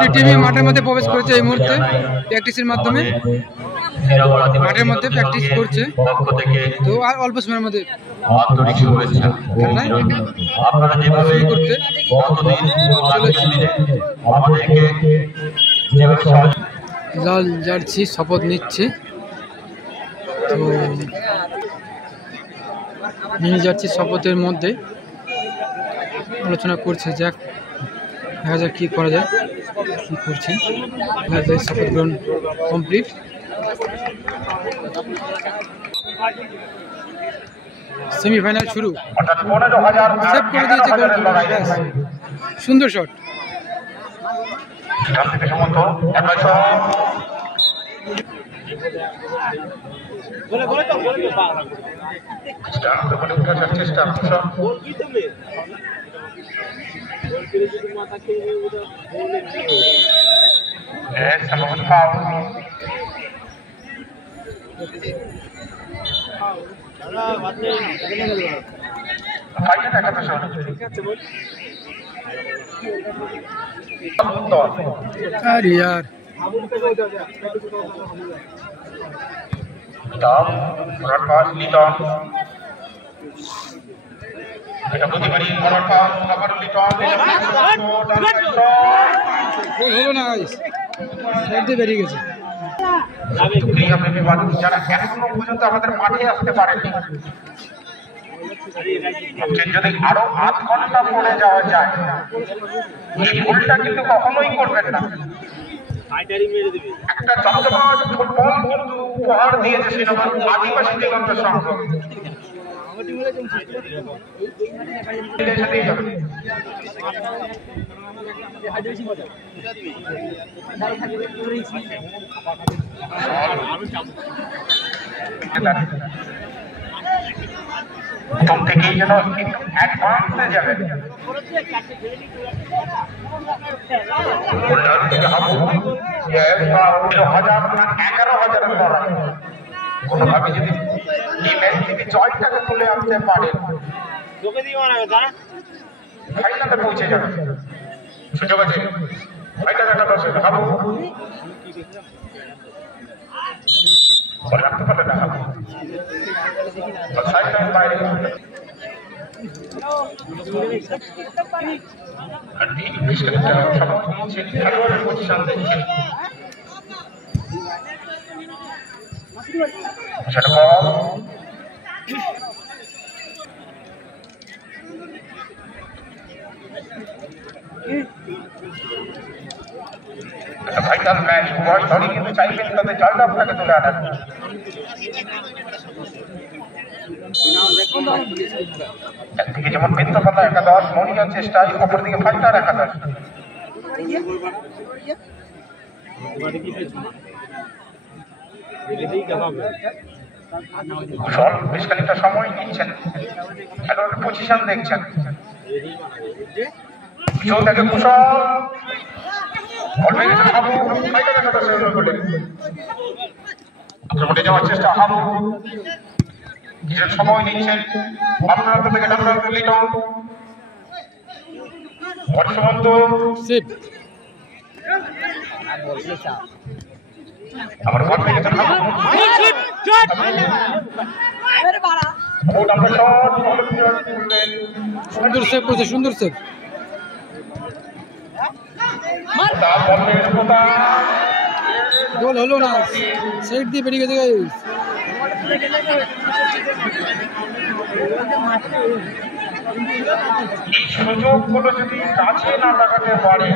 একটি টিভি মাঠের মধ্যে প্রবেশ করেছে এই মুহূর্তে প্র্যাকটিসের মাধ্যমে। মাঠের মধ্যে প্র্যাকটিস করছে, তো আর অল্প সময়ের মধ্যে আন্তরিক শুভেচ্ছা। আপনারা যেভাবে করতে গতদিন আমাদেরকে যেভাবে লাল জার্সি শপথ নিচ্ছে, তো নীল জার্সি শপথের মধ্যে আলোচনা করছে, যাক দেখা যাক কী করা যায়, কী করছে। শপথ গ্রহণ কমপ্লিট। সেমিফাইনাল শুরু, সেভ করে দিয়েছে গোলকিপার, সুন্দর শট। अरे यार হলো না, বেরিয়ে গেছে। যারা এখনো পর্যন্ত আমাদের মাঠে আসতে পারেনি, যদি আরো আধ ঘন্টা পরে যাওয়া যায়, এই ভুলটা কিন্তু কখনোই করবেন না। একটা জমজমাট ফুটবল কিন্তু উপহার দিয়েছে সিনেমা আদিবাসী দিগন্ত সংঘ। প্রথম থেকেই যেন একটু অ্যাডভান্সে যাবে। 11,000 লড়াই, কোনোভাবে যদি জয়টাকে তুলে আনতে পারেন, ফাইনালে পৌঁছে যাবে। সুযোগ আছে, ফাইনাল একটা দর্শক হাবু রাখতে পারবে না, হাবু সাইডের বাইরে খেলোয়াড়ের পজিশন দেখছেন। ভাইটাল ম্যাচ, বয়স ধরে কিন্তু চাইবেন তাদের জয়টা আপনাকে তুলে আনার। একদিকে যেমন মিত্রকথা একাদশ মরিয়ার চেষ্টায়, অপরদিকে ফাইটার একাদশ। কুশল বেশ খানিকটা সময় নিচ্ছেন, খেলোয়াড়ের পজিশন দেখছেন। থেকে কুশল যাওয়ার চেষ্টা, হাবু নিজের সময় নিচ্ছেন। আপনারা থেকে লিটন বর্ষবন্ত আমার বল পেয়ে গেছেন। সুন্দর সেভ করছে, সুন্দর সেভ। গোল হলো না, সাইড দিয়ে বেরিয়ে গেছে। সুযোগগুলো যদি কাছে না লাগাতে পারে,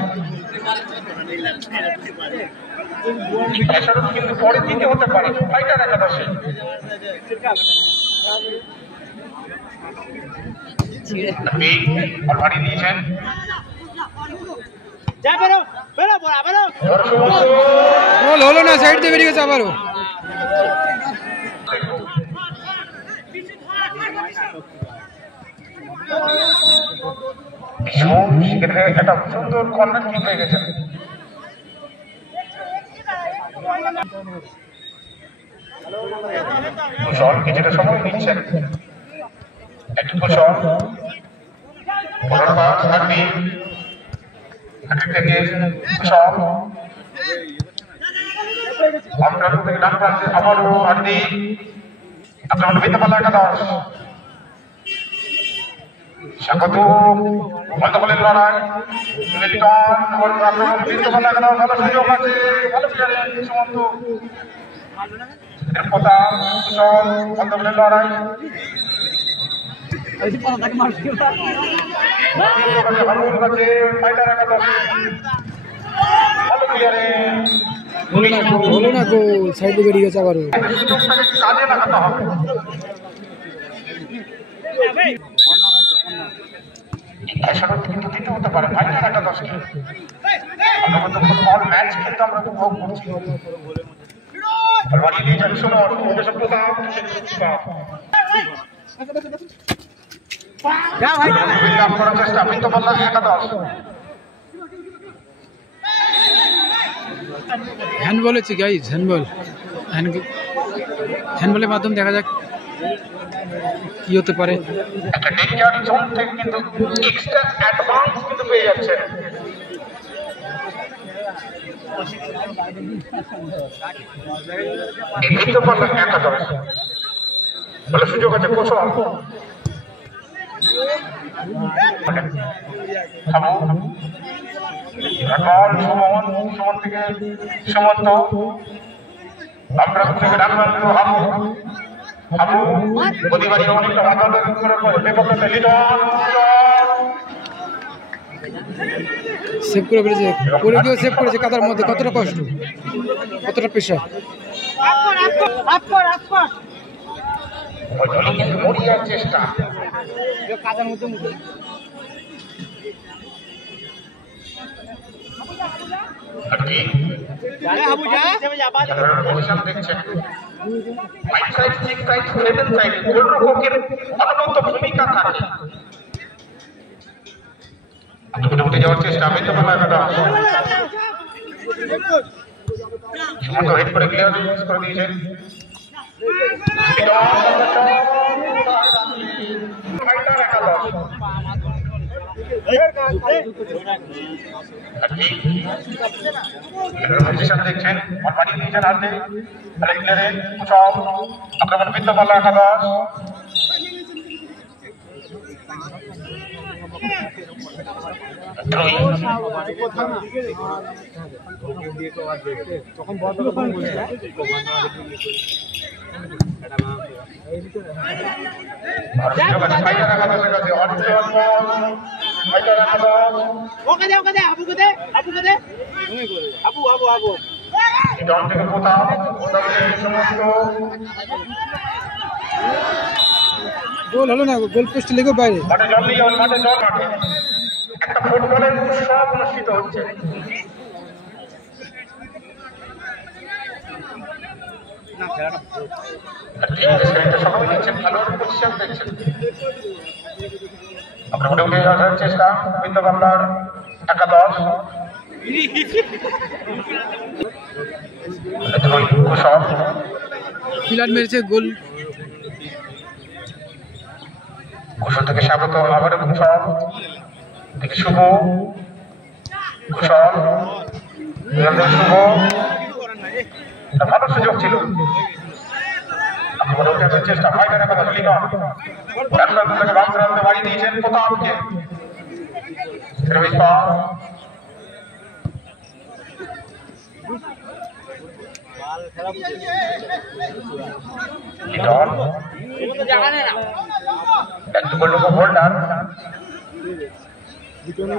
কিন্তু পরে দিতে হতে পারে। ফাইটার একাদশে বাড়ি দিয়েছেন। গোল হলো না, সাইড দিয়ে বেরিয়ে গেছে আবারও। একটা সুন্দর কর্নার কিক হয়ে গেছে। কুশল কিছুটা সময় নিচ্ছেন, একটু কুশল পুনর্বার থেকে সব আমরা থেকে ডান প্রান্তে আবারও হার্দি আপনার ভিতরে পাল্লা একাদশ স্বাগত বন্ধ করলেন লড়াই মিল্টন আক্রমণ ভিতরে পাল্লা একাদশ ভালো সুযোগ আছে ভালো প্লেয়ার সুমন্ত প্রতাপ কুশল বন্ধ করলেন লড়াই ফাইটার একাদশ ভালো প্লেয়ারে হলো না গোল, সাইডে বেরিয়ে গেছে আবারও। কাজে লাগাতে হবে। কিন্তু দিতে হতে পারে ফাইটার একাদশকে। আমরা কিন্তু ফুটবল ম্যাচ কিন্তু আমরা উপভোগ করছি। বাড়ি নিয়ে যাচ্ছিল করার চেষ্টা কিন্তু বললাম একাদশ হ্যান্ডবল হচ্ছে গাইজ, হ্যান্ডবলের মাধ্যমে দেখা যাক কি হতে পারে। একটা ডেঞ্জার জোন থেকে কিন্তু এক্সট্রা অ্যাডভান্স কিন্তু পেয়ে যাচ্ছে। কিন্তু বললাম একাদশ বলে সুযোগ আছে কোশল সুমন থেকে সুমন্ত আমরা থেকে ডাকলাম হাবু হাবু প্রতিবারই অনেকটা মাথা করে বিপক্ষে লিডন সেভ করে ফেলেছে, পরে গিয়েও সেভ করেছে কাদার মধ্যে। কতটা কষ্ট, কতটা প্রেশার। মরিয়ার চেষ্টা কাদার মধ্যে ভূমিকা থাকে উঠে যাওয়ার চেষ্টা আমি তো হেড করে ক্লিয়ার করে দিয়েছেন দেখছেন বাড়িয়ে দিয়েছেন হাতে আক্রমণ বৃত্ত পাল্লা একাদশ তখন বড় গোল হলো না, গোল পোস্টে লেগে বাইরে। একটা ফুটবলের উৎসব অনুষ্ঠিত হচ্ছে। আমরা মোটামুটি চেষ্টা কিন্তু আপনার একাদশ পিলার মেরেছে গোল। কুশল থেকে স্বাগত আবারও কুশল থেকে শুভ কুশল শুভ ভালো সুযোগ ছিল চেষ্টা ফাইটারের কথা লিখন থেকে বামরাতে বাড়ি দিয়েছেন প্রতাপকে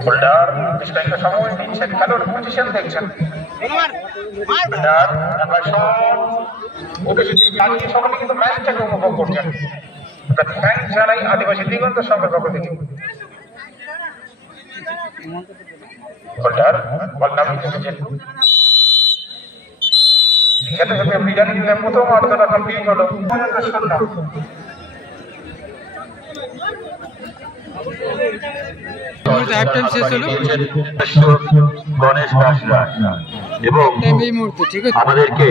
হোল্ডার একটা সময় নিচ্ছেন খেলোয়াড় পজিশন দেখছেন সকলে কিন্তু ম্যাচটাকে উপভোগ করছেন। থ্যাংক জানাই আদিবাসী দিগন্ত সংঘের পক্ষ থেকে। হোল্ডার বল নামিয়ে দিয়েছেন খেতে খেতে বিরিয়ানি দিলেন প্রথম অর্ধটা কমপ্লিট হলো 0-0। গণেশ দাসরা এবং আমাদেরকে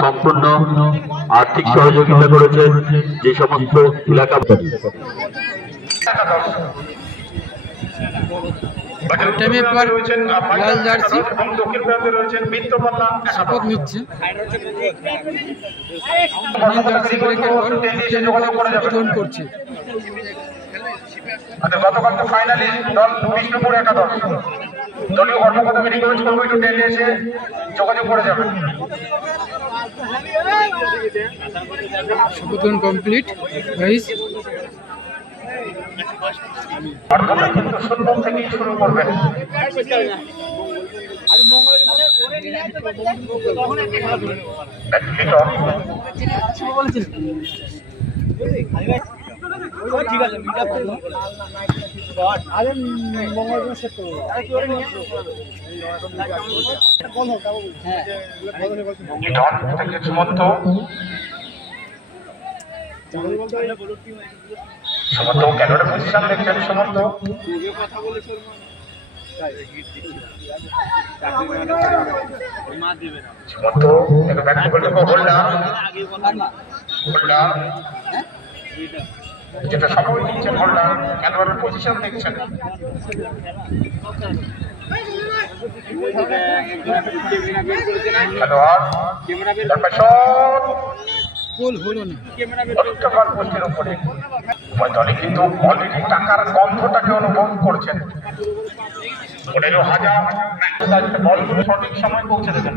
সম্পূর্ণ আর্থিক সহযোগিতা করেছেন যে সমস্ত এলাকা টাইমে পর লাল জার্সি শপথ নিচ্ছে জার্সি ব্রেকের পর গ্রহণ করছে। গতকাল তো ফাইনালিস্ট দল বিষ্ণুপুর একাদশ দলীয় কর্মকর্তাকে রিকোয়েস্ট করবো একটু ট্রেনে এসে যোগাযোগ করে যাবেন। শপথ গ্রহণ কমপ্লিট গাইস। কিন্তু সুন্দর থেকেই শুরু করবেন। ঠিক আছে সুমন্ত ক্যামেরা পজিশন দেখছেন। সুমন্ত যেটা সবাই দিচ্ছেন হোল্ডার ক্যামেরার পজিশন দেখছেন। খেলোয়াড় গোল হলো না পোস্টের উপরে দলে কিন্তু অলরেডি টাকার গন্ধটাকে অনুভব করছেন। 15,000 বলগুলো সঠিক সময় পৌঁছে দেবেন।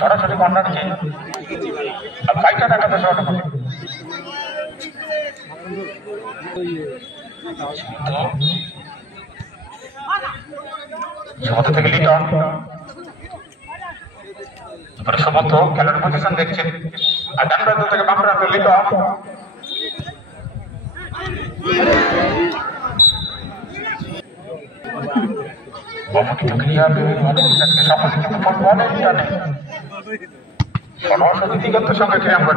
সরাসরি কর্নার চেঞ্জ ফাইটা টাকাতে শর্ট হবে। সমস্ত থেকে লিটন সমস্ত খেলার পজিশন দেখছেন। আর ডান প্রান্ত থেকে বাম প্রান্ত লিটন সর্বসংগীতিগত সঙ্গে খেয়ে আমরা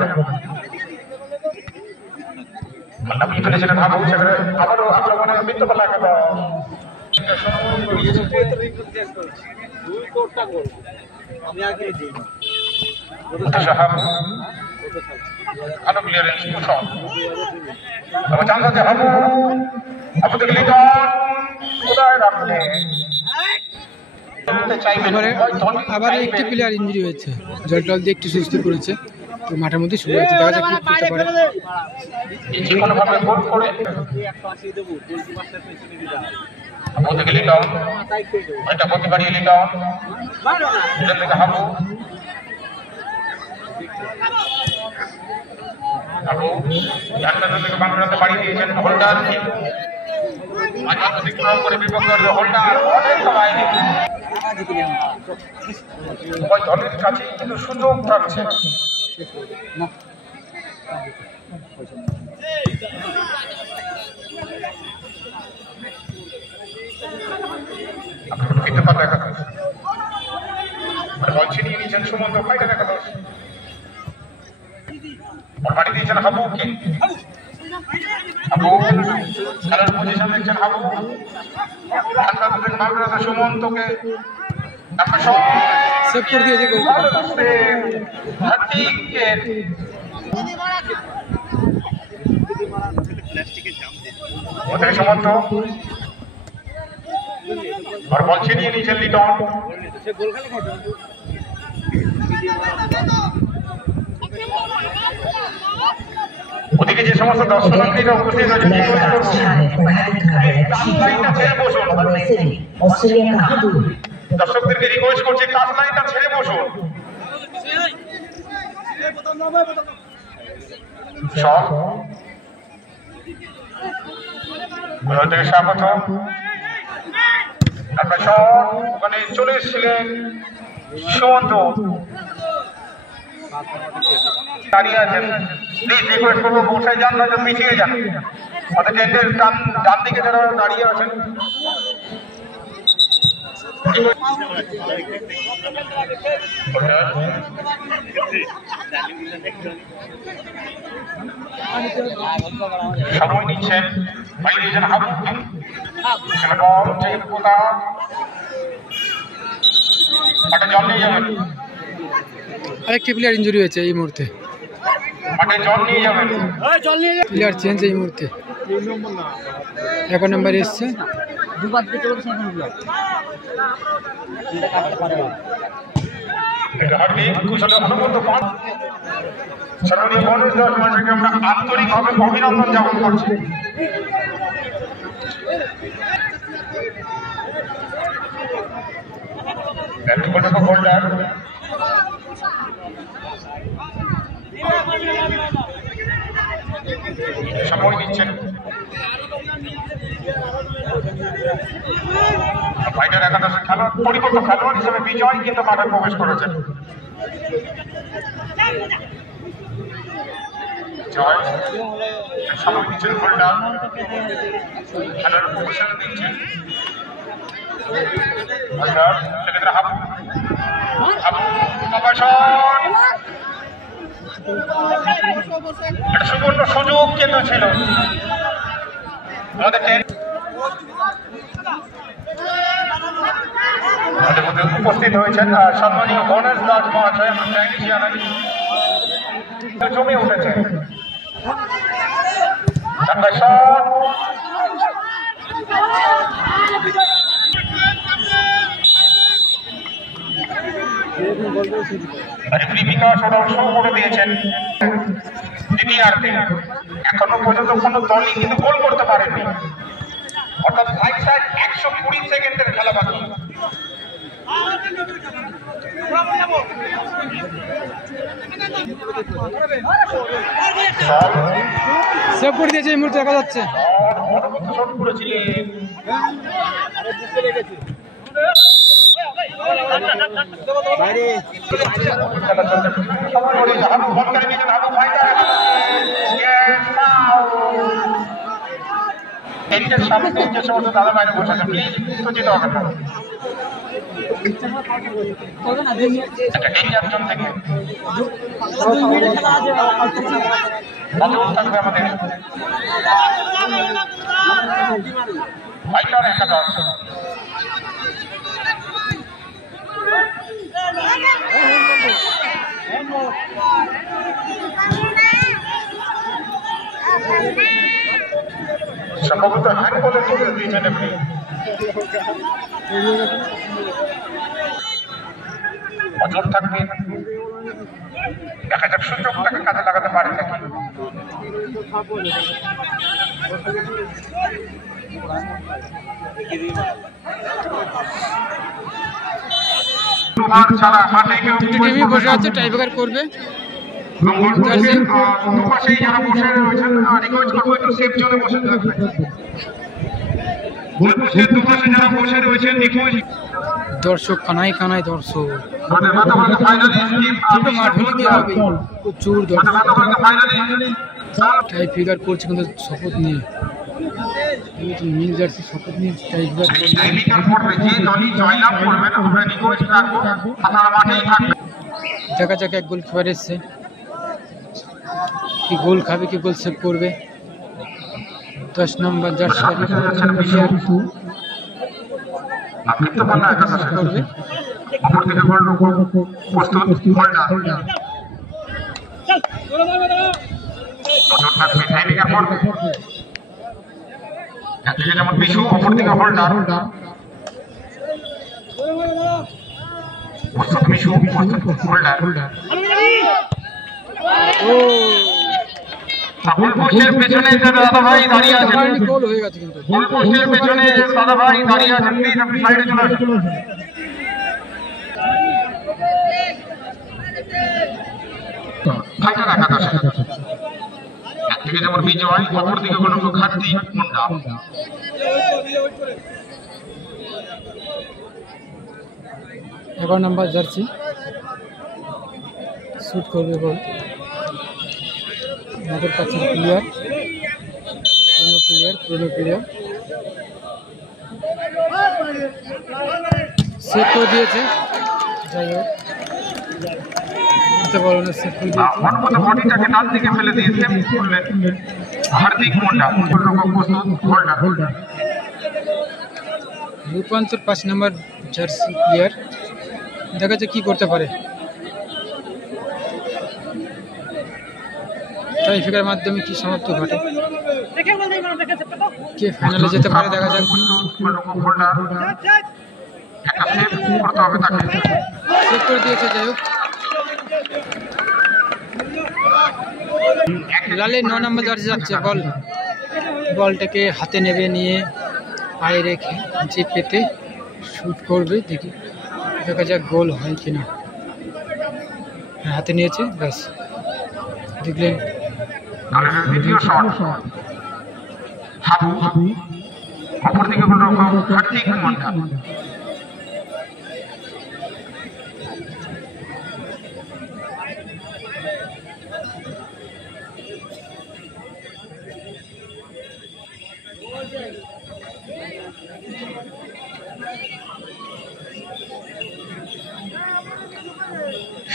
নামিয়ে ফেলেছিলেন হাবু। সেখানে আবারও আক্রমণে মৃত্যুপালা ভালো ক্লিয়ারেন্স চান্স আছে হাবু। হাবু থেকে লিটন কোথায় রাখলে আবার একটি প্লেয়ার ইনজুরি হয়েছে, জল টল দিয়ে একটু সুস্থ করেছে, তো মাঠের মধ্যে শুরু হয়েছে। দেখা যাক কি করতে পারে। বাড়ি দিয়েছেন হোল্ডার অতিক্রম করে বিপক্ষের হোল্ডার অনেক সময় দলের কাছে কিন্তু সুযোগ থাকছে। বলছি নিয়ে নিয়েছেন সুমন্ত ফাইটার একাদশ। বাড়ি দিয়েছেন হাবুকে। খেলার পজিশন দেখছেন হাবু। সুমন্তকে সেভ করে দিয়েছে সুমন্ত আর বলছে নিয়ে নিয়েছেন লিটন। ওদিকে যে সমস্ত দর্শনার্থীরা উপস্থিত রয়েছেন দর্শকদেরকে রিকোয়েস্ট করছি টাচ লাইনটা ছেড়ে বসুন। স্বাগত। ওখানে চলে এসেছিলেন সুমন্ত, দাঁড়িয়ে আছেন প্লিজ রিকোয়েস্ট করবো বসে যান, নয়তো পিছিয়ে যান। আমাদের টেন্টের ডান দিকে যারা দাঁড়িয়ে আছেন সময় নিচ্ছেন ভাই দিয়েছেন হাবু বল ঠিক কোথা মাঠে জল নিয়ে যাবেন, আরেকটি প্লেয়ার ইনজুরি হয়েছে এই মুহূর্তে, মাঠে জল নিয়ে যাবেন। প্লেয়ার চেঞ্জ এই মুহূর্তে। 11 নম্বরে এসছে আমরা আন্তরিকভাবে অভিনন্দন জ্ঞাপন করছি। সময় দিচ্ছেন ফাইটার একাদশের খেলোয়াড়, পরিপক্ক খেলোয়াড় হিসেবে বিজয় কিন্তু মাঠে প্রবেশ করেছেন। জয় সময় দিচ্ছেন হোল্ডার, খেলার পজিশন দিচ্ছেন হোল্ডার, সেক্ষেত্রে হাবু একটা সুবর্ণ সুযোগ কিন্তু ছিল আমাদের মধ্যে উপস্থিত হয়েছেন সম্মানীয় গণেশ দাস মহাশয়, জমে উঠেছে। বিকাশ ওরা শুরু করে দিয়েছেন দ্বিতীয়ার্ধে। এখনো পর্যন্ত কোনো দলই কিন্তু গোল করতে পারেনি, অর্থাৎ 120 সেকেন্ডের খেলা বাকি। সেভ করে দিয়েছে এই মুহূর্তে দেখা যাচ্ছে। সামনে যে সমস্ত দাদা বাইরে বসে আছে প্লিজ উত্তেজিত হবেন না। থেকে থাকবে আমাদের ফাইটার একাদশ। সম্ভবত হ্যান্ড বলে তুলে দিয়েছেন আপনি। অজর থাকবে, দেখা যাক সুযোগটাকে কাজে লাগাতে পারে নাকি। ছাড়া মাঠে কেউ বসে আছে, টাইব্রেকার করবে। দুপাশেই যারা বসে রয়েছেন রিকোয়েস্ট করবো একটু সেফ জোনে বসে থাকবে। দুপাশে যারা বসে রয়েছেন দর্শক কানায় কানায় দর্শক, মাঠ হলে কি হবে, প্রচুর দর্শক টাইব্রেকার করছে কিন্তু শপথ নিয়ে, নীল জার্সি শপথ নিয়ে টাইব্রেকার করবে। যে দলই জয়লাভ করবেন আমরা রিকোয়েস্ট রাখবো আপনারা মাঠেই থাকবেন। দেখা যাক এক গোল কিপার এসছে, কি গোল খাবে কি গোল সেভ করবে। 10 নম্বর জার্সি করবে। যেমন বিশু অপর দিকে হোল্ডার, বিশু হোল্ডার গোলপোস্টের পেছনে দাদা ভাই দাঁড়িয়ে আছেন, গোল হয়ে গেছে কিন্তু গোলপোস্টের পেছনে দাদা ভাই দাঁড়িয়ে আছেন, প্লিজ আপনি সাইডে চলে আসুন। ফাইটার একাদশ, একদিকে যেমন বিজয় অপর দিকে কোনো ঘাটতি মুন্ডা। এগারো নম্বর জার্সি শুট করবে গোল। আমাদের কাছে প্লেয়ার পুরনো প্লেয়ার সেভ করে দিয়েছে। যাই হোক বুঝতে পারো না, সেভ করে দিয়েছে। বডিটাকে ডান দিকে ফেলে দিয়েছে হার্দিক পান্ডিয়া। হোল্ডার রূপান্তর 5 নম্বর জার্সি প্লেয়ার, দেখা যাক কি করতে পারে। ট্রাইফিকের মাধ্যমে কি সমাপ্ত ঘটে, কে ফাইনালে যেতে পারে দেখা যাক। সেভ করে দিয়েছে। যাই হোক লালের 9 নম্বর জার্সি যাচ্ছে। বলটাকে হাতে নেবে, নিয়ে পায়ে রেখে যে পেতে শুট করবে, দেখি দেখা যাক গোল হয় কিনা। হাতে নিয়েছে, ব্যাস দেখলেন। দ্বিতীয় শট হাবু অপর দিকে হার্দিক পান্ডিয়া।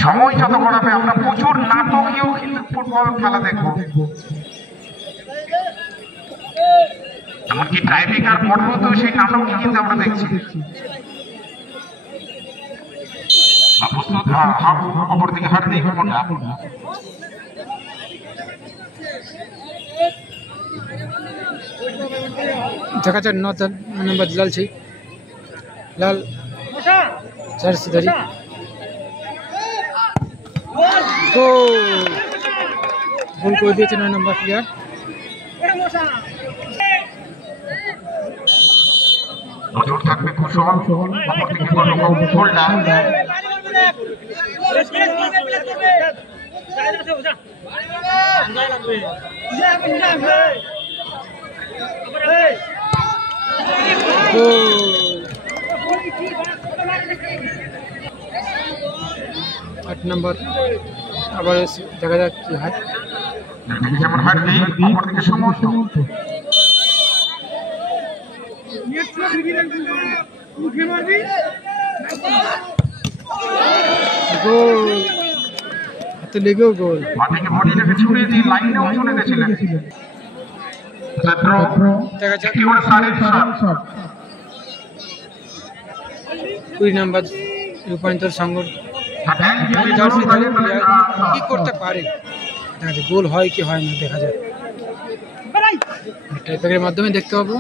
সময় যত গড়াবে আমরা প্রচুর নাটকীয় কিন্তু ফুটবল খেলা দেখবো। এমনকি টাইব্রেকার পর্বতেও সেই নাটকই কিন্তু আমরা দেখছি। অপরদিকে হার্দিক পান্ডিয়া দেখা যাক 9 নম্বর লাল জার্সি ধরি। গোল করে দিয়েছে 9 নম্বর প্লেয়ার। নজর থাকবে কুশল, অপরদিকে হোল্ডার। আট নম্বর আবার দেখা যাক কি হয়। যেমন হার্দিক, অপরদিকে সমর্থ। গোল, হাতে লেগেও গোল। মাটিকে বডিটাকে ছুড়িয়ে দিয়ে লাইনেও চলে গেছিলেন। দেখা যাক 20 নম্বর রূপান্তর সংগঠন জার্সি ধরে প্লেয়ার কি করতে পারে, দেখা যাক গোল হয় কি হয় না, দেখা যাক। টাইব্রেকারের মাধ্যমে দেখতে পাবো।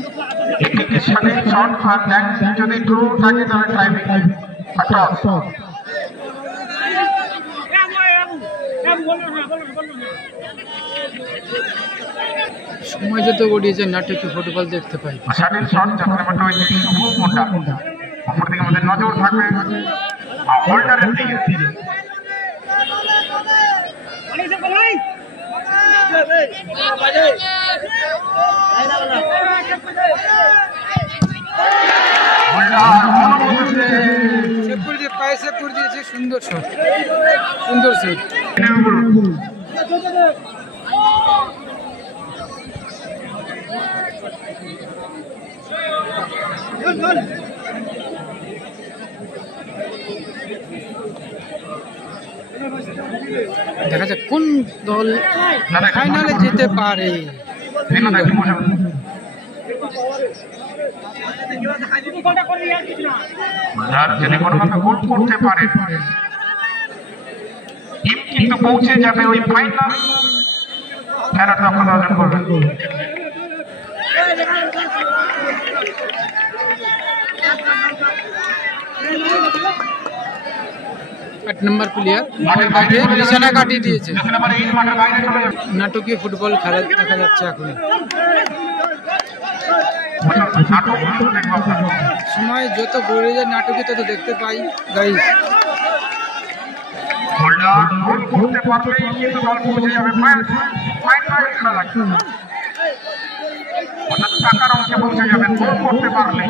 যদি ড্র থাকে তাহলে টাইব্রেকার। সময় যত গড়িয়েছে নাটকীয় ফুটবল দেখতে পাই। অপরদিকে আমাদের নজর থাকবে হোল্ডারের দিকে। পায়ে সেভ করে দিয়েছে, সুন্দর শট, সুন্দর সেভ। দেখা যাক কোন দল ফাইনালে যেতে পারে। যদি কোনোভাবে গোল করতে পারে টিম কিন্তু পৌঁছে যাবে ওই ফাইনাল খেলার দখল অর্জন করবে। 8 নম্বর প্লেয়ার নিশানা কাটিয়ে দিয়েছে। নাটকীয় ফুটবল খেলা দেখা যাচ্ছে এখন। সময় যত গড়ে যায় নাটকে তত দেখতে পাই গাইস। করতে পারলেই কিন্তু দল পৌঁছে যাবে ফাইনাল খেলা। অর্থাৎ টাকার অঙ্কে পৌঁছে যাবে গোল করতে পারলে।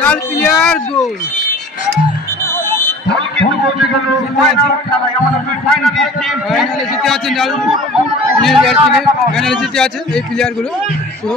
লাল প্লেয়ার গোল। দল কিন্তু পৌঁছে ফাইনালে জিতে আছে নীল জার্সি ফাইনালে জিতে আছে এই প্লেয়ারগুলো পুরো